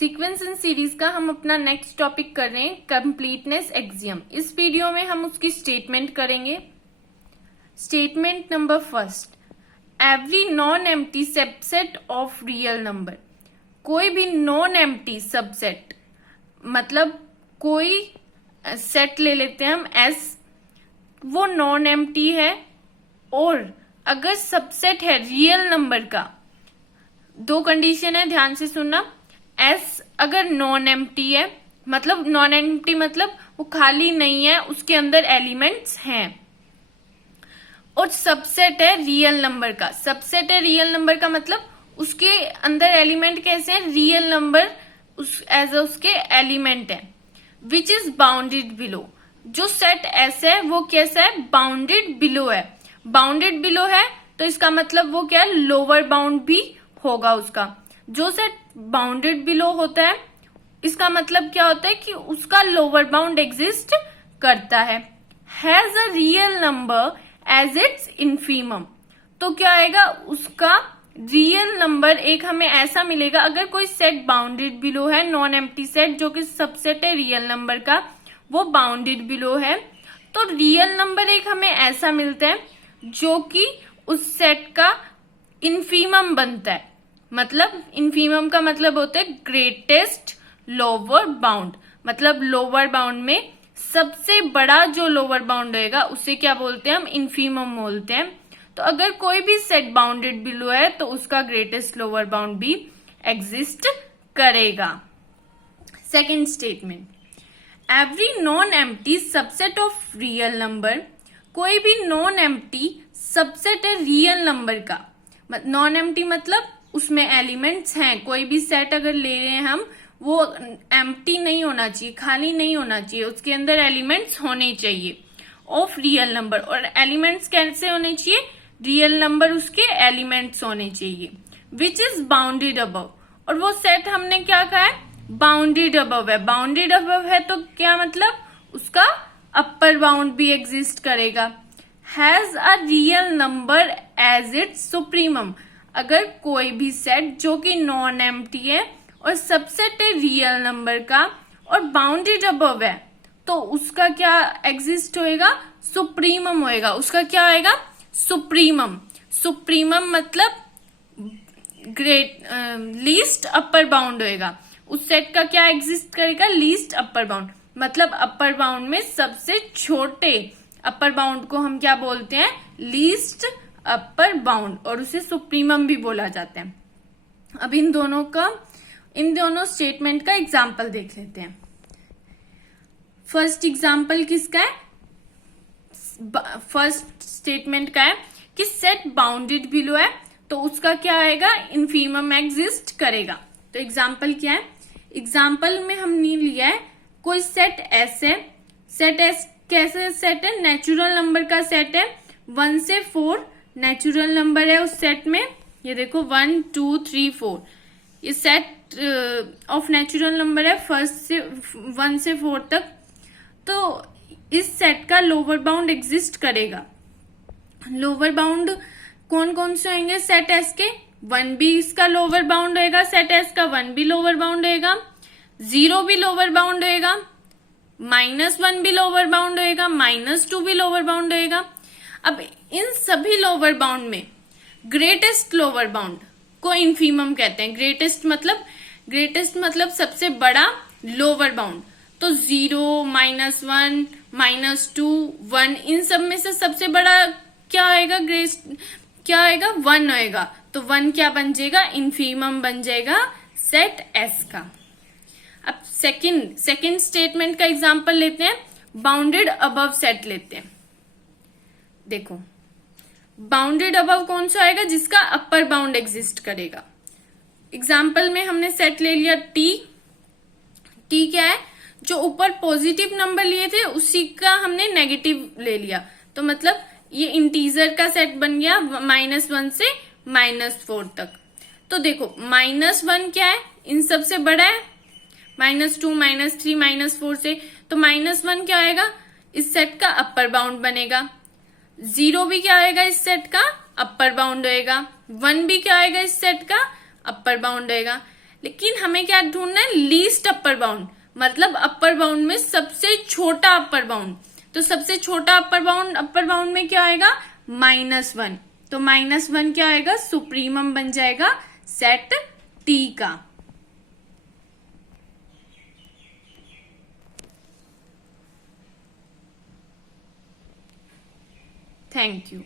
Sequence in series का हम अपना नेक्स्ट टॉपिक कर रहे हैं कंप्लीटनेस एक्सियम। इस वीडियो में हम उसकी स्टेटमेंट करेंगे। Statement number first, every non empty subset of real number. कोई भी नॉन एम्प्टी सबसेट मतलब कोई सेट ले लेते हैं हम एस, वो नॉन एम्प्टी है और अगर सबसेट है रियल नंबर का, दो कंडीशन है, ध्यान से सुनना। एस अगर नॉन एम्प्टी है, मतलब नॉन एम्प्टी मतलब वो खाली नहीं है, उसके अंदर एलिमेंट्स हैं, और सबसेट है रियल नंबर का। सबसेट है रियल नंबर का मतलब उसके अंदर एलिमेंट कैसे हैं, रियल नंबर एज उसके एलिमेंट है। विच इज बाउंडेड बिलो, जो सेट एस है वो कैसा है, बाउंडेड बिलो है। बाउंडेड बिलो है तो इसका मतलब वो क्या है, लोअर बाउंड भी होगा उसका। जो सेट बाउंडेड बिलो होता है इसका मतलब क्या होता है कि उसका लोअर बाउंड एग्जिस्ट करता है। Has a real number as its infimum, तो क्या आएगा, उसका रियल नंबर एक हमें ऐसा मिलेगा। अगर कोई सेट बाउंडेड बिलो है, नॉन एम्प्टी सेट जो कि सबसेट है रियल नंबर का, वो बाउंडेड बिलो है, तो रियल नंबर एक हमें ऐसा मिलता है जो कि उस सेट का इन्फीमम बनता है। मतलब इन्फीमम का मतलब होता है ग्रेटेस्ट लोअर बाउंड, मतलब लोअर बाउंड में सबसे बड़ा जो लोअर बाउंड होगा उसे क्या बोलते हैं हम, इन्फीमम बोलते हैं। तो अगर कोई भी सेट बाउंडेड बिलो है तो उसका ग्रेटेस्ट लोअर बाउंड भी एग्जिस्ट करेगा। Second statement, every non empty subset of real number. कोई भी नॉन एम्प्टी सबसेट है रियल नंबर का। नॉन एम्प्टी मतलब उसमें एलिमेंट्स हैं। कोई भी सेट अगर ले रहे हैं हम, वो एम्प्टी नहीं होना चाहिए, खाली नहीं होना चाहिए, उसके अंदर एलिमेंट्स होने चाहिए ऑफ रियल नंबर। और एलिमेंट्स कैसे होने चाहिए, रियल नंबर उसके एलिमेंट्स होने चाहिए। विच इज बाउंडेड अबव, और वो सेट हमने क्या कहा है, बाउंडेड अबव है। बाउंडेड अबव है तो क्या मतलब, उसका अपर बाउंड भी एग्जिस्ट करेगा। Has a real number as its supremum, अगर कोई भी सेट जो कि नॉन एम्प्टी है और सबसेट है रियल नंबर का और बाउंडेड अबव है, तो उसका क्या एग्जिस्ट होएगा, सुप्रीमम होएगा। उसका क्या आएगा, सुप्रीमम। सुप्रीमम मतलब लीस्ट अपर बाउंड होएगा। उस सेट का क्या एग्जिस्ट करेगा, लीस्ट अपर बाउंड, मतलब अपर बाउंड में सबसे छोटे अपर बाउंड को हम क्या बोलते हैं, लीस्ट अपर बाउंड, और उसे सुप्रीमम भी बोला जाता है। अब इन दोनों स्टेटमेंट का एग्जाम्पल देख लेते हैं। फर्स्ट एग्जाम्पल किसका है, फर्स्ट स्टेटमेंट का है कि सेट बाउंडेड बिलो है तो उसका क्या आएगा, इन्फीमम एग्जिस्ट करेगा। तो एग्जाम्पल क्या है, एग्जाम्पल में हमने लिया है कोई सेट एस है। सेट एस कैसे सेट है, नेचुरल नंबर का सेट है। 1 से 4 नेचुरल नंबर है उस सेट में। ये देखो 1 2 3 4, ये सेट ऑफ नेचुरल नंबर है फर्स्ट से 1 से 4 तक। तो इस सेट का लोअर बाउंड एग्जिस्ट करेगा। लोअर बाउंड कौन कौन से होंगे सेट एस के, 1 भी इसका लोअर बाउंड होएगा, सेट एस का 1 भी लोअर बाउंड होएगा, 0 भी लोअर बाउंड होएगा, -1 भी लोअर बाउंड होएगा, -2 भी लोअर बाउंड होएगा। अब इन सभी लोअर बाउंड में ग्रेटेस्ट लोअर बाउंड को इन्फीमम कहते हैं। ग्रेटेस्ट मतलब सबसे बड़ा लोअर बाउंड। तो 0, -1, -2, 1, इन सब में से सबसे बड़ा क्या आएगा, क्या आएगा, 1 होएगा। तो 1 क्या बन जाएगा, इन्फीमम बन जाएगा सेट एस का। अब सेकंड स्टेटमेंट का एग्जांपल लेते हैं, बाउंडेड अबव सेट लेते हैं। देखो बाउंडेड अबव कौन सा आएगा, जिसका अपर बाउंड एग्जिस्ट करेगा। एग्जाम्पल में हमने सेट ले लिया टी। टी क्या है, जो ऊपर पॉजिटिव नंबर लिए थे उसी का हमने नेगेटिव ले लिया, तो मतलब ये इंटीजर का सेट बन गया -1 से -4 तक। तो देखो -1 क्या है, इन सबसे बड़ा है, -2 -3 -4 से, तो -1 क्या आएगा, इस सेट का अपर बाउंड बनेगा। 0 भी क्या आएगा, इस सेट का अपर बाउंड होएगा। 1 भी क्या आएगा, इस सेट का अपर बाउंड होएगा। लेकिन हमें क्या ढूंढना है, लीस्ट अपर बाउंड, मतलब अपर बाउंड में सबसे छोटा अपर बाउंड। तो सबसे छोटा अपर बाउंड में क्या आएगा, -1। तो -1 क्या आएगा, सुप्रीमम बन जाएगा सेट टी का। Thank you.